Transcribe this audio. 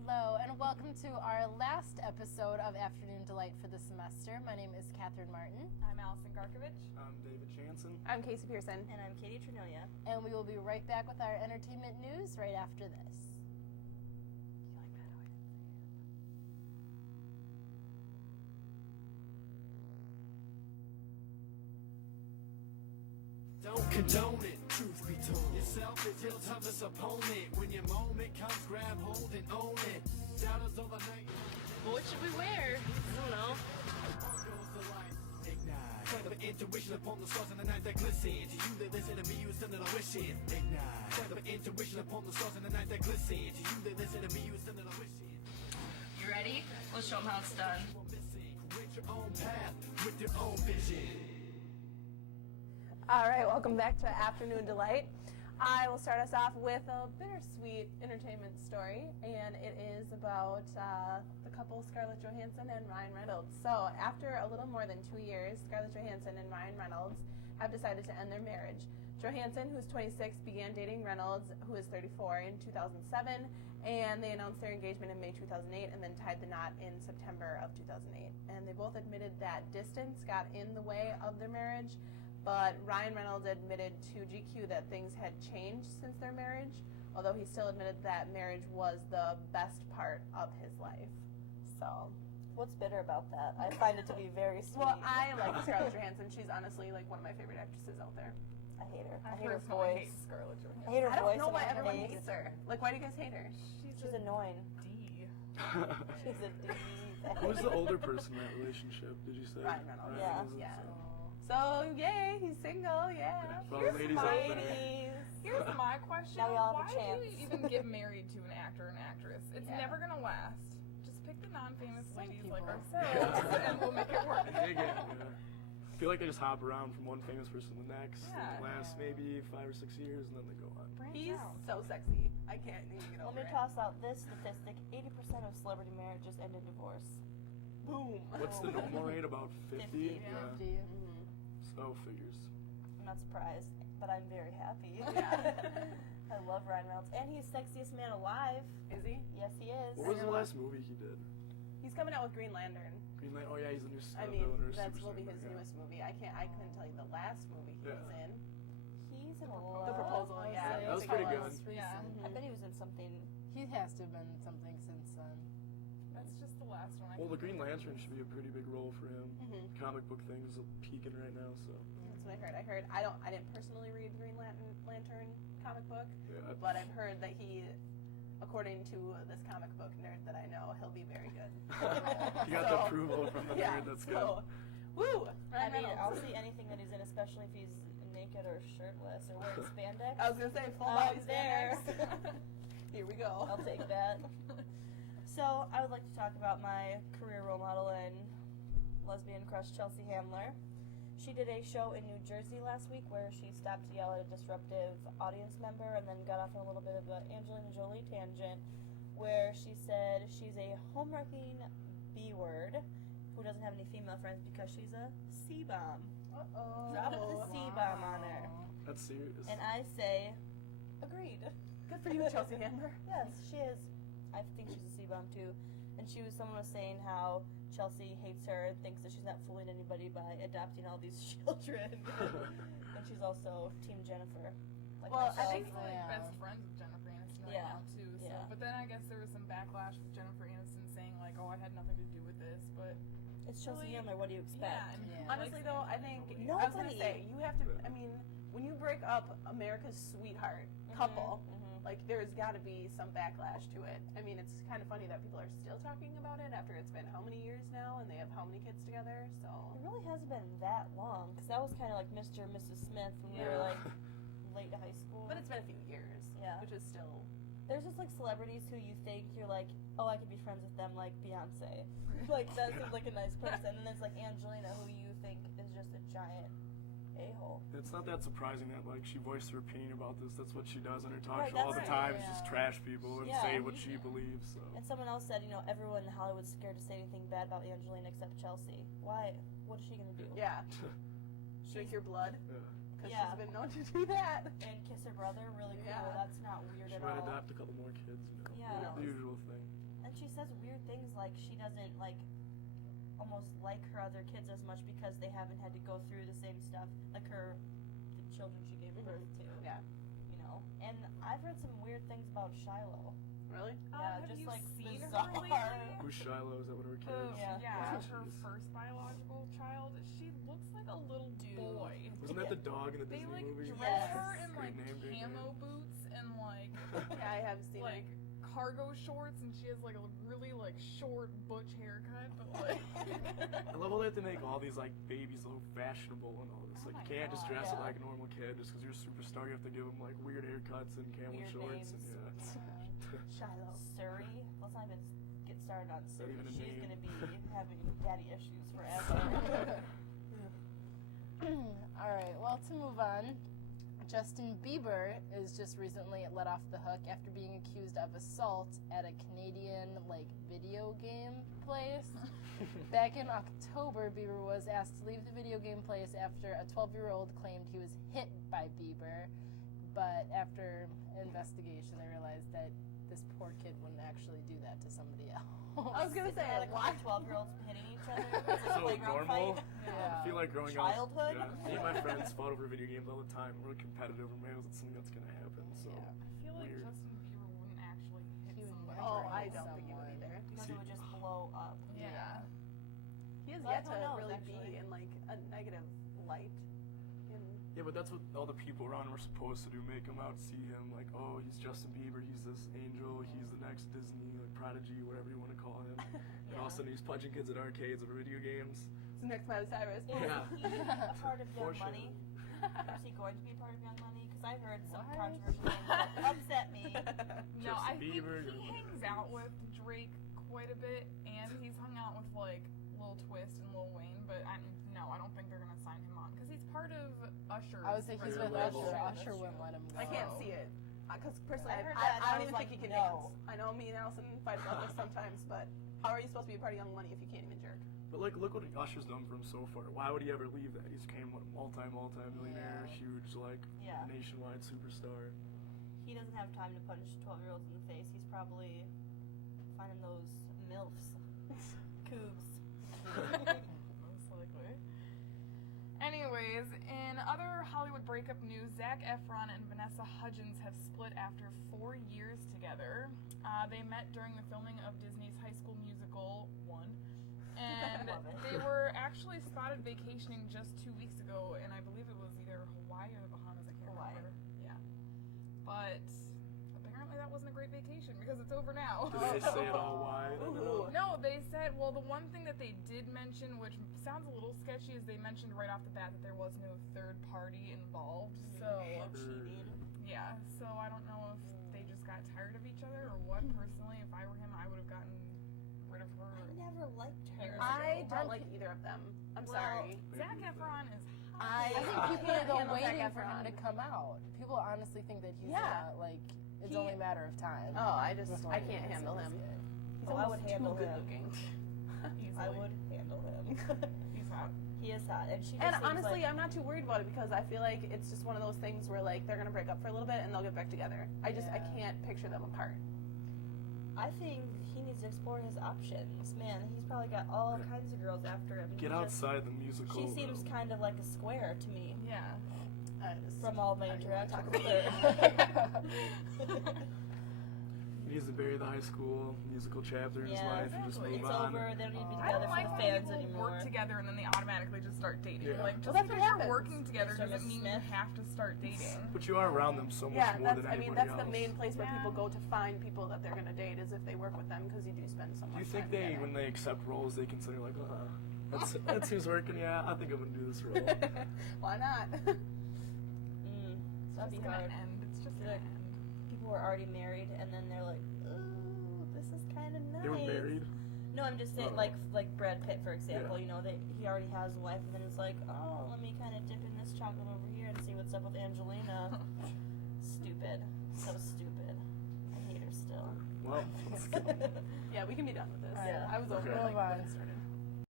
Hello, and welcome to our last episode of Afternoon Delight for the semester. My name is Kathryn Martin. I'm Allison Garkovich. I'm David Johansson. I'm Kasey Persson. And I'm Katie Cerniglia. And we will be right back with our entertainment news right after this. You like that? Don't condone it, truth be told. Yourself is your toughest opponent. When your moment comes, grab hold and own it. Doubters overnight. Well, what should we wear? I don't know. Ignite. Find the intuition upon the stars in the night that glisten. To you that listen to me, you send it a wishing. Ignite. Find the intuition upon the stars in the night that glisten. To you that listen to me, you send it a wishing. You ready? Let's show them how it's done. Create your own path with your own vision. All right, welcome back to Afternoon Delight. I will start us off with a bittersweet entertainment story, and it is about the couple Scarlett Johansson and Ryan Reynolds. So after a little more than 2 years, Scarlett Johansson and Ryan Reynolds have decided to end their marriage. Johansson, who's 26, began dating Reynolds, who is 34, in 2007, and they announced their engagement in May 2008 and then tied the knot in September of 2008. And they both admitted that distance got in the way of their marriage, but Ryan Reynolds admitted to GQ that things had changed since their marriage, although he still admitted that marriage was the best part of his life. So, What's bitter about that? I find it to be very sweet. well, I like Scarlett Johansson. She's honestly like one of my favorite actresses out there. I hate her. I hate her personally voice. hate Scarlett Johansson. I hate her I don't voice. know and why her everyone face. hates her. Like, why do you guys hate her? She's annoying. D. She's a D. Who's the older person in that relationship, did you say? Ryan Reynolds. Yeah. Reynolds, Yeah. so- So, yay, he's single, yeah. For all the ladies out there. Ladies. Here's my question. Now we all have Why a do you chance. even get married to an actor or an actress? It's Yeah. never going to last. Just pick the non-famous Some ladies people. like ourselves and we'll make it work. Dig it, yeah. I feel like they just hop around from one famous person to the next. Yeah. It lasts maybe 5 or 6 years, and then they go on. Branch He's out. so sexy. I can't even get Let over me it. toss out this statistic. 80% of celebrity marriages end in divorce. Boom. What's the normal rate? About 50? 50, yeah. Do you? So figures. I'm not surprised, but I'm very happy. Yeah. I love Ryan Reynolds. And he's sexiest man alive. Is he? Yes, he is. What was the last movie he did? He's coming out with Green Lantern. Green Lantern? Oh yeah, he's the new I villain mean, or that super will be villain, his yeah. newest movie. I couldn't tell you the last movie he Yeah. was in. He's in a lot. The Proposal, yeah. That was I think pretty it good. was. Yeah. I bet he was in something. He has to have been something since then. That's just the last one I Well, the can Green think of. Lantern should be a pretty big role for him. Mhm. Comic book things are peaking right now, so. That's what I heard. I didn't personally read Green Lantern comic book, Yeah. but I've heard that he, according to this comic book nerd that I know, he'll be very good. You got the approval from the yeah, nerd, that's so, woo! I Ryan mean, Reynolds. I'll see anything that he's in, especially if he's naked or shirtless or wearing spandex. I was gonna say full I'm body there. spandex. Here we go. I'll take that. So, I would like to talk about my career role model and lesbian crush, Chelsea Handler. She did a show in New Jersey last week where she stopped to yell at a disruptive audience member and then got off on a little bit of an Angelina Jolie tangent where she said she's a home-wrecking B-word who doesn't have any female friends because she's a C-bomb. Uh-oh. Drop the C-bomb on her. That's serious. And I say, agreed. Good for you, Chelsea Handler. Yes, she is. I think she's a C-bomb too. And someone was saying how Chelsea hates her and thinks that she's not fooling anybody by adopting all these children. And she's also Team Jennifer. Like Well, I myself. think- She's like Yeah. best friends with Jennifer Aniston right Yeah. now too. So, Yeah. but then I guess there was some backlash with Jennifer Aniston saying like, "Oh, I had nothing to do with this," but It's Chelsea really, Handler. What do you expect? yeah. And Yeah. who Honestly, likes though, I Angelina think Jolie? I was gonna Nobody. say you have to. I mean, when you break up America's sweetheart couple, like there's got to be some backlash to it. I mean, it's kind of funny that people are still talking about it after it's been how many years now, and they have how many kids together. So It really hasn't been that long because that was kind of like Mr. and Mrs. Smith when we were Yeah. like late high school. but it's been a few years. Yeah. which is still. There's just like celebrities who you think you're like, oh, I could be friends with them, like Beyonce. Like that seems like a nice person. And then there's like Angelina, who you think is just a giant a-hole. It's not that surprising that like she voiced her opinion about this. That's what she does on her talk Right, show all the that's time. right. Is just Yeah. trash people and Yeah. say what she believes. So And someone else said, everyone in Hollywood's scared to say anything bad about Angelina except Chelsea. Why? What is she gonna do? Yeah, drink your blood yeah. because Yeah. she's been known to do that. And kiss her brother, really cool. Yeah. That's not weird She at might all. adopt a couple more kids. Yeah. The usual thing. says weird things like she doesn't like almost like her other kids as much because they haven't had to go through the same stuff like the children she gave birth to. Yeah. You know, and I've read some weird things about Shiloh. Really? Yeah, have just you like seen bizarre. her lately? Who's Shiloh? Is that one of her kids? Yeah. Her Jeez. first biological child. She looks like a little Dude. boy. Wasn't that the dog in the They Disney like movie? dress Yes. her in Great like name, great camo name. boots and like Yeah, I have seen like cargo shorts, and she has like a really like short butch haircut, but like I love how they have to make all these like babies look fashionable and all this. Oh Like my you can't just God, dress it yeah. like a normal kid just because you're a superstar. You have to give them like weird haircuts and camel Weird shorts names. and Shiloh. Surrey. Let's not even get started on Surrey. even a She's name. gonna be having daddy issues forever. All right, well, to move on, Justin Bieber is just recently let off the hook after being accused of assault at a Canadian video game place. Back in October, Bieber was asked to leave the video game place after a 12-year-old claimed he was hit by Bieber, but after investigation, they realized that this poor kid wouldn't actually do that to somebody else. I was gonna say, Not a why? couple 12-year-olds hitting each other. It's like a So playground normal. fight. I feel like growing Childhood? up. Yeah, me and my friends fought over video games all the time. We're competitive and males. It's something that's gonna happen. So Yeah. I feel like Weird. Justin Bieber wouldn't actually hit He would somebody. never Oh, I hit don't think he would someone. either. Because See- it would just blow up. Yeah. He has Well, yet who to knows, really actually. be in a negative light. yeah, but that's what all the people around him are supposed to do. Make him out, see him like, oh, he's Justin Bieber. He's this angel. He's the next Disney prodigy, whatever you want to call him. And all of a sudden, he's punching kids at arcades over video games. It's the next Miley Cyrus. Is Yeah. he a part of Young For Money? sure. Is he going to be part of Young Money? Because I heard some What? controversial things that upset me. No, I Justin Bieber, think he hangs out with Drake quite a bit, and he's hung out with like Lil Twist and Lil Wayne. But I don't think they're gonna sign him on because he's part of Usher. I would say he's with Yeah, Usher. that's Usher wouldn't let him go. I can't see it. Because personally, I heard I that and I don't was even like, think he can no. dance. I know me and Allison fight about this sometimes, but how are you supposed to be a part of Young Money if you can't even jerk? But like, look what Usher's done for him so far. Why would he ever leave that? He's became a multi-millionaire, huge Yeah. nationwide superstar. He doesn't have time to punch 12-year-olds in the face. He's probably finding those MILFs. Cougs. Most likely. Anyways, in other Hollywood breakup news, Zac Efron and Vanessa Hudgens have split after 4 years together. They met during the filming of Disney's High School Musical 1. And Love it. they were actually spotted vacationing just 2 weeks ago, and I believe it was either Hawaii or the Bahamas. I can't Hawaii. remember. Yeah. But apparently that wasn't a great vacation because it's over now. Did they say it all why? I don't know. No, they said, well, the one thing that they did mention, which sounds a little sketchy, is they mentioned right off the bat that there was no third party involved. So, Cheating. yeah, so I don't know if they just got tired of each other or what. Personally, if I were him, I would have gotten rid of her. I never liked her. Years I ago. don't like either of them. I'm Well, sorry. Zac Efron is I I think can't people are though handle Zac waiting for him Efron. to come out. People honestly think that he's Yeah. it's He- only a matter of time. Oh, I before I he can't gets handle in him. this game. He's Oh, I would almost handle too good him. looking. I would handle him. he's hot. He is hot, and she just And seems honestly, like, I'm not too worried about it because I feel like it's just one of those things where they're gonna break up for a little bit and they'll get back together. I Yeah. can't picture them apart. I think he needs to explore his options. Man, he's probably got all kinds of girls after him. Get He just- outside the musical. She seems though. kind of like a square to me Yeah. from all my interactions with her. He needs to bury the high school musical chapter in his Yeah, life and just exactly. move It's on. over. They don't need to be I together don't for like the when fans people anymore. work together and then they automatically just start dating. Yeah. Like, just Well, that's because what you're happens. working together Mr. and doesn't Mrs. mean you Smith. have to start dating. But you are around them so much Yeah, more that's than I anybody mean that's else. the main place where Yeah. people go to find people that they're gonna date is if they work with them because you do spend so much Do you time think they, together. when they accept roles, they consider like, that's who's working? Yeah, I think I'm gonna do this role. Why not? Mm, It's that'd just be gonna hard. end. It's just gonna Like, end. People who are already married, and then they're like, "Ooh, this is kind of nice." They were married. No, I'm just saying, Oh. like Brad Pitt, for example. Yeah. You know, he already has a wife, and then it's like, oh, let me kind of dip in this chocolate over here and see what's up with Angelina. Stupid. So stupid. I hate her still. Well, Yeah, we can be done with this. Yeah. I was over Okay. it Move when on. it started.